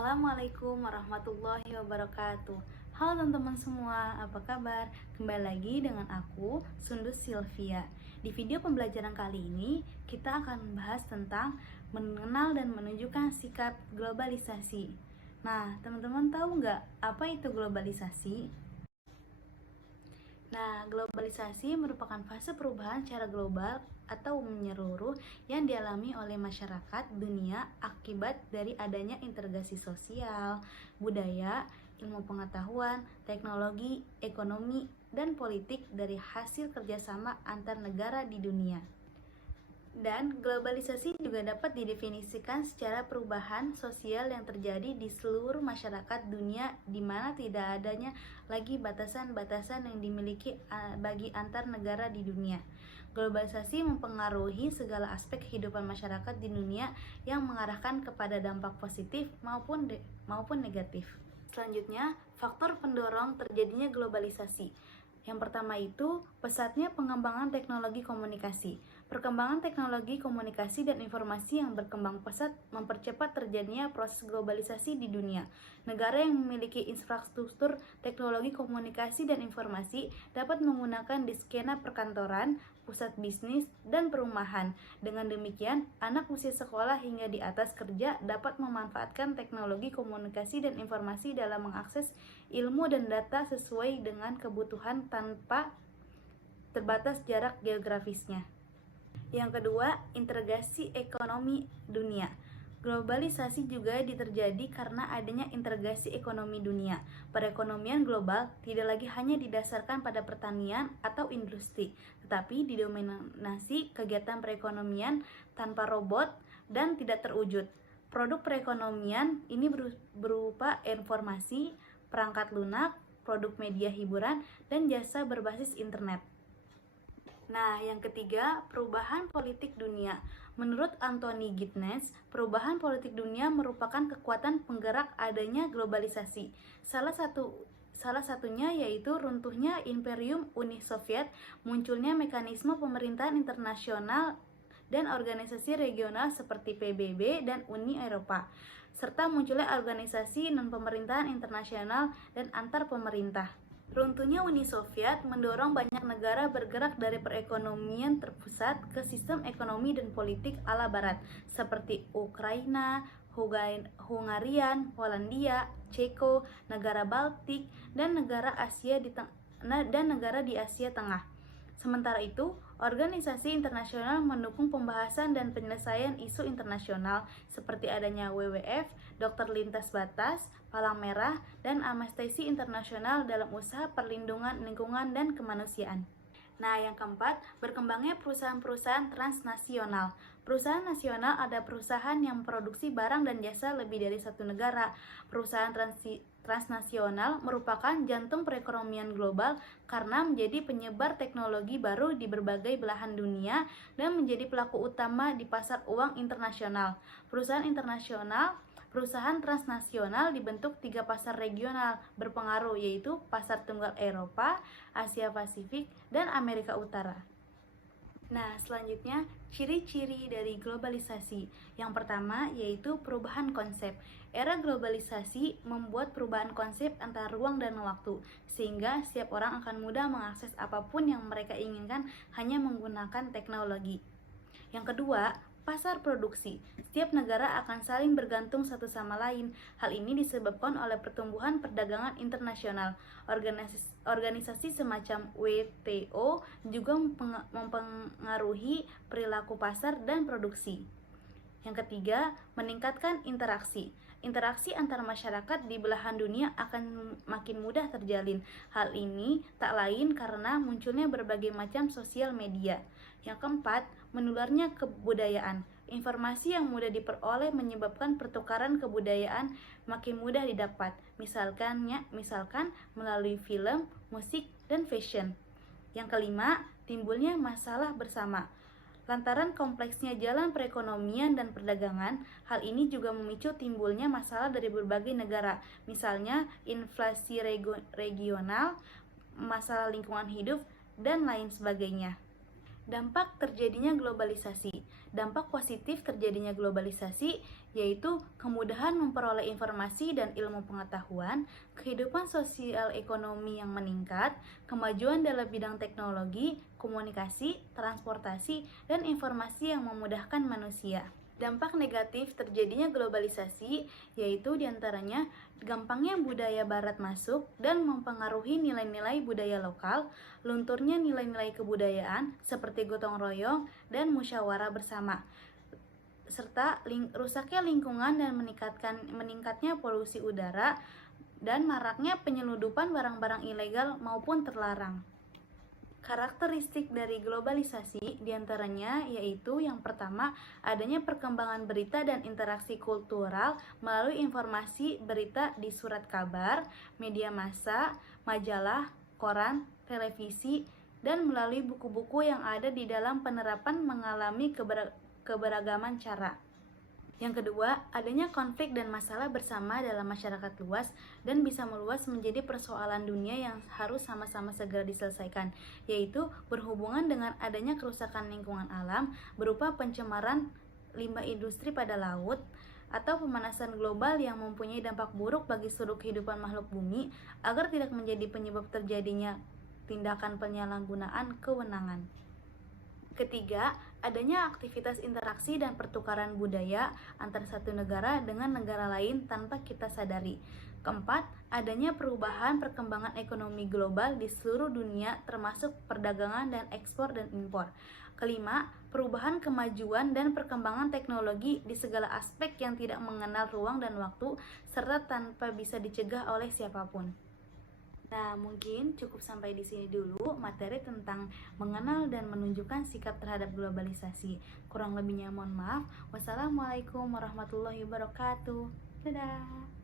Assalamualaikum warahmatullahi wabarakatuh. Halo teman-teman semua, apa kabar? Kembali lagi dengan aku, Sundus Sylvia. Di video pembelajaran kali ini, kita akan membahas tentang mengenal dan menunjukkan sikap globalisasi. Nah, teman-teman tahu nggak apa itu globalisasi? Nah, globalisasi merupakan fase perubahan secara global atau menyeluruh yang dialami oleh masyarakat dunia akibat dari adanya integrasi sosial, budaya, ilmu pengetahuan, teknologi, ekonomi, dan politik dari hasil kerjasama antar negara di dunia. Dan globalisasi juga dapat didefinisikan secara perubahan sosial yang terjadi di seluruh masyarakat dunia di mana tidak adanya lagi batasan-batasan yang dimiliki bagi antar negara di dunia. Globalisasi mempengaruhi segala aspek kehidupan masyarakat di dunia yang mengarahkan kepada dampak positif maupun negatif. Selanjutnya, faktor pendorong terjadinya globalisasi. Yang pertama itu, pesatnya pengembangan teknologi komunikasi. Perkembangan teknologi komunikasi dan informasi yang berkembang pesat mempercepat terjadinya proses globalisasi di dunia. Negara yang memiliki infrastruktur teknologi komunikasi dan informasi dapat menggunakan di skena perkantoran, pusat bisnis, dan perumahan. Dengan demikian, anak usia sekolah hingga di atas kerja dapat memanfaatkan teknologi komunikasi dan informasi dalam mengakses ilmu dan data sesuai dengan kebutuhan tanpa terbatas jarak geografisnya. Yang kedua, integrasi ekonomi dunia. Globalisasi juga terjadi karena adanya integrasi ekonomi dunia. Perekonomian global tidak lagi hanya didasarkan pada pertanian atau industri, tetapi didominasi kegiatan perekonomian tanpa robot dan tidak terwujud. Produk perekonomian ini berupa informasi, perangkat lunak, produk media hiburan, dan jasa berbasis internet. Nah, yang ketiga, perubahan politik dunia. Menurut Anthony Giddens, perubahan politik dunia merupakan kekuatan penggerak adanya globalisasi. Salah satunya yaitu runtuhnya Imperium Uni Soviet, munculnya mekanisme pemerintahan internasional dan organisasi regional seperti PBB dan Uni Eropa, serta munculnya organisasi non-pemerintahan internasional dan antar pemerintah. Runtuhnya Uni Soviet mendorong banyak negara bergerak dari perekonomian terpusat ke sistem ekonomi dan politik ala Barat, seperti Ukraina, Hungarian, Polandia, Ceko, negara Baltik, dan negara di Asia Tengah. Sementara itu, organisasi internasional mendukung pembahasan dan penyelesaian isu internasional seperti adanya WWF, Dokter Lintas Batas, Palang Merah, dan Amnesty Internasional dalam usaha perlindungan lingkungan dan kemanusiaan. Nah, yang keempat, berkembangnya perusahaan-perusahaan transnasional. Perusahaan nasional ada perusahaan yang memproduksi barang dan jasa lebih dari satu negara. Perusahaan transnasional merupakan jantung perekonomian global karena menjadi penyebar teknologi baru di berbagai belahan dunia dan menjadi pelaku utama di pasar uang internasional. Perusahaan transnasional dibentuk 3 pasar regional berpengaruh, yaitu pasar tunggal Eropa, Asia Pasifik, dan Amerika Utara. Nah, selanjutnya ciri-ciri dari globalisasi. Yang pertama yaitu perubahan konsep. Era globalisasi membuat perubahan konsep antara ruang dan waktu, sehingga setiap orang akan mudah mengakses apapun yang mereka inginkan hanya menggunakan teknologi. Yang kedua, pasar produksi. Setiap negara akan saling bergantung satu sama lain. Hal ini disebabkan oleh pertumbuhan perdagangan internasional. Organisasi semacam WTO juga mempengaruhi perilaku pasar dan produksi. Yang ketiga, meningkatkan interaksi. Interaksi antar masyarakat di belahan dunia akan makin mudah terjalin. Hal ini tak lain karena munculnya berbagai macam sosial media. Yang keempat, menularnya kebudayaan. Informasi yang mudah diperoleh menyebabkan pertukaran kebudayaan makin mudah didapat. Misalkan melalui film, musik, dan fashion. Yang kelima, timbulnya masalah bersama. Lantaran kompleksnya jalan perekonomian dan perdagangan, hal ini juga memicu timbulnya masalah dari berbagai negara, misalnya inflasi regional, masalah lingkungan hidup, dan lain sebagainya. Dampak terjadinya globalisasi. Dampak positif terjadinya globalisasi yaitu kemudahan memperoleh informasi dan ilmu pengetahuan, kehidupan sosial ekonomi yang meningkat, kemajuan dalam bidang teknologi, komunikasi, transportasi, dan informasi yang memudahkan manusia. Dampak negatif terjadinya globalisasi yaitu diantaranya gampangnya budaya barat masuk dan mempengaruhi nilai-nilai budaya lokal, lunturnya nilai-nilai kebudayaan seperti gotong royong dan musyawarah bersama, serta rusaknya lingkungan dan meningkatnya polusi udara dan maraknya penyeludupan barang-barang ilegal maupun terlarang. Karakteristik dari globalisasi diantaranya yaitu yang pertama, adanya perkembangan berita dan interaksi kultural melalui informasi berita di surat kabar, media massa, majalah, koran, televisi, dan melalui buku-buku yang ada di dalam penerapan mengalami keberagaman cara. Yang kedua, adanya konflik dan masalah bersama dalam masyarakat luas dan bisa meluas menjadi persoalan dunia yang harus sama-sama segera diselesaikan, yaitu berhubungan dengan adanya kerusakan lingkungan alam berupa pencemaran limbah industri pada laut, atau pemanasan global yang mempunyai dampak buruk bagi seluruh kehidupan makhluk bumi agar tidak menjadi penyebab terjadinya tindakan penyalahgunaan kewenangan. Ketiga, adanya aktivitas interaksi dan pertukaran budaya antar satu negara dengan negara lain tanpa kita sadari. Keempat, adanya perubahan perkembangan ekonomi global di seluruh dunia termasuk perdagangan dan ekspor dan impor. Kelima, perubahan kemajuan dan perkembangan teknologi di segala aspek yang tidak mengenal ruang dan waktu serta tanpa bisa dicegah oleh siapapun. Nah, mungkin cukup sampai di sini dulu materi tentang mengenal dan menunjukkan sikap terhadap globalisasi. Kurang lebihnya mohon maaf. Wassalamualaikum warahmatullahi wabarakatuh. Dadah.